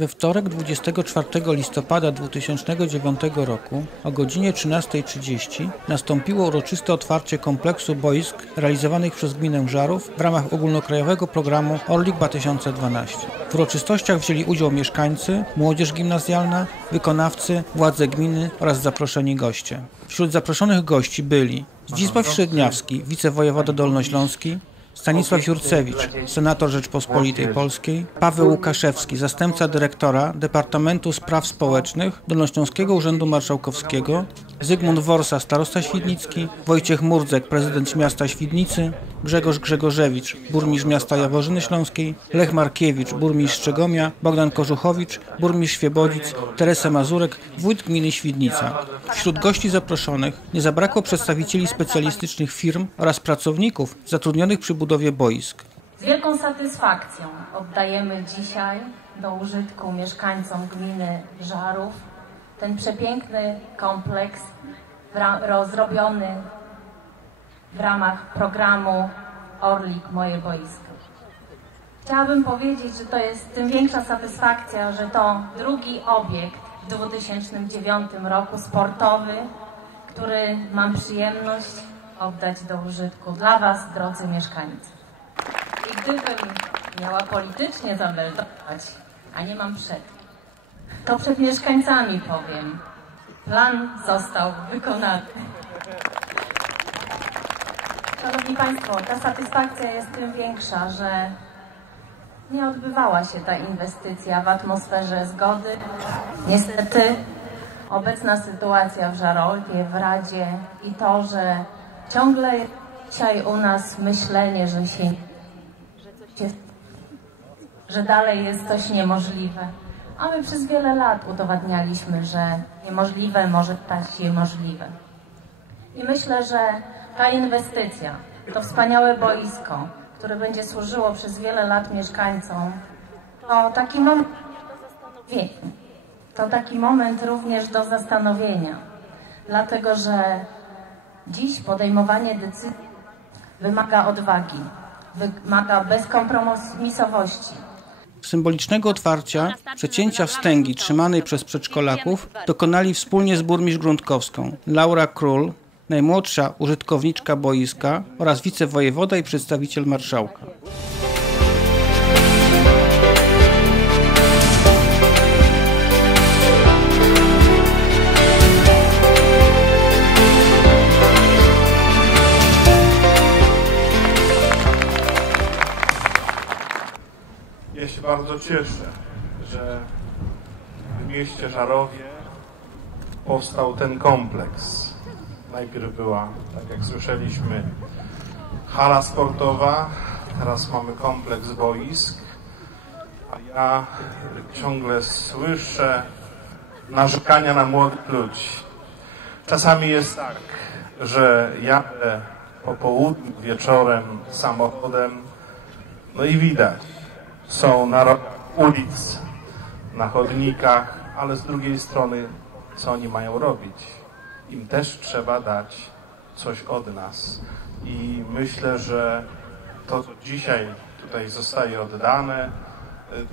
We wtorek 24 listopada 2009 roku o godzinie 13.30 nastąpiło uroczyste otwarcie kompleksu boisk realizowanych przez gminę Żarów w ramach ogólnokrajowego programu Orlik 2012. W uroczystościach wzięli udział mieszkańcy, młodzież gimnazjalna, wykonawcy, władze gminy oraz zaproszeni goście. Wśród zaproszonych gości byli Zdzisław Średniawski, wicewojewoda dolnośląski, Stanisław Jurcewicz, senator Rzeczpospolitej Polskiej, Paweł Łukaszewski, zastępca dyrektora Departamentu Spraw Społecznych Dolnośląskiego Urzędu Marszałkowskiego, Zygmunt Worsa, starosta świdnicki, Wojciech Murdzek, prezydent miasta Świdnicy, Grzegorz Grzegorzewicz, burmistrz miasta Jaworzyny Śląskiej, Lech Markiewicz, burmistrz Szczegomia, Bogdan Kożuchowicz, burmistrz Świebodzic, Teresa Mazurek, wójt gminy Świdnica. Wśród gości zaproszonych nie zabrakło przedstawicieli specjalistycznych firm oraz pracowników zatrudnionych przy budowie boisk. Z wielką satysfakcją oddajemy dzisiaj do użytku mieszkańcom gminy Żarów ten przepiękny kompleks zrobiony w ramach programu Orlik Moje Boisko. Chciałabym powiedzieć, że to jest tym większa satysfakcja, że to drugi obiekt w 2009 roku sportowy, który mam przyjemność oddać do użytku dla Was, drodzy mieszkańcy. I gdybym miała politycznie zameldować, a nie mam przed, to przed mieszkańcami powiem. Plan został wykonany. Szanowni Państwo, ta satysfakcja jest tym większa, że nie odbywała się ta inwestycja w atmosferze zgody. Niestety obecna sytuacja w Żarolwie, w Radzie i to, że ciągle dzisiaj u nas myślenie, że się że, dalej jest coś niemożliwe. A my przez wiele lat udowadnialiśmy, że niemożliwe może stać się możliwe. I myślę, że ta inwestycja, to wspaniałe boisko, które będzie służyło przez wiele lat mieszkańcom, to taki moment. To taki moment również do zastanowienia, dlatego że dziś podejmowanie decyzji wymaga odwagi, wymaga bezkompromisowości. Symbolicznego otwarcia przecięcia wstęgi trzymanej przez przedszkolaków dokonali wspólnie z burmistrz Gruntkowską Laura Król, najmłodsza użytkowniczka boiska oraz wicewojewoda i przedstawiciel marszałka. Bardzo cieszę, że w mieście Żarowie powstał ten kompleks. Najpierw była, tak jak słyszeliśmy, hala sportowa, teraz mamy kompleks boisk, a ja ciągle słyszę narzekania na młodych ludzi. Czasami jest tak, że jadę po południu, wieczorem samochodem, no i widać, są na ulic, na chodnikach, ale z drugiej strony, co oni mają robić? Im też trzeba dać coś od nas. I myślę, że to, co dzisiaj tutaj zostaje oddane,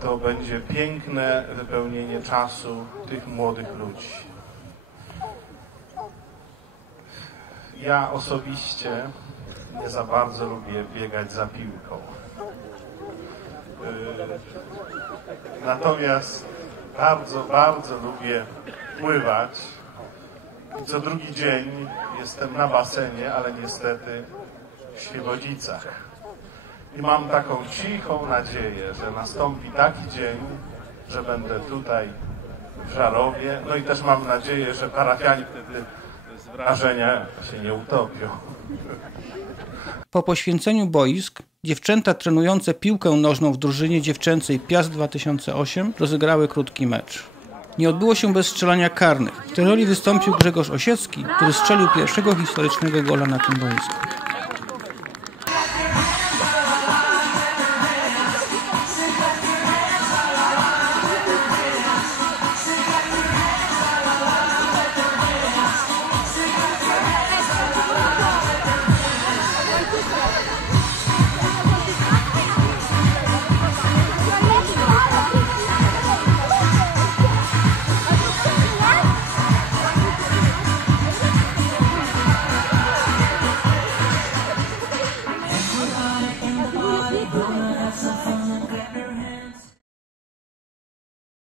to będzie piękne wypełnienie czasu tych młodych ludzi. Ja osobiście nie za bardzo lubię biegać za piłką. Natomiast bardzo, bardzo lubię pływać. Co drugi dzień jestem na basenie, ale niestety w Świebodzicach. I mam taką cichą nadzieję, że nastąpi taki dzień, że będę tutaj w Żarowie. No i też mam nadzieję, że parafiani wtedy z wrażenia się nie utopią. Po poświęceniu boisk dziewczęta trenujące piłkę nożną w drużynie dziewczęcej Piast 2008 rozegrały krótki mecz. Nie odbyło się bez strzelania karnych. W tej roli wystąpił Grzegorz Osiecki, który strzelił pierwszego historycznego gola na tym boisku.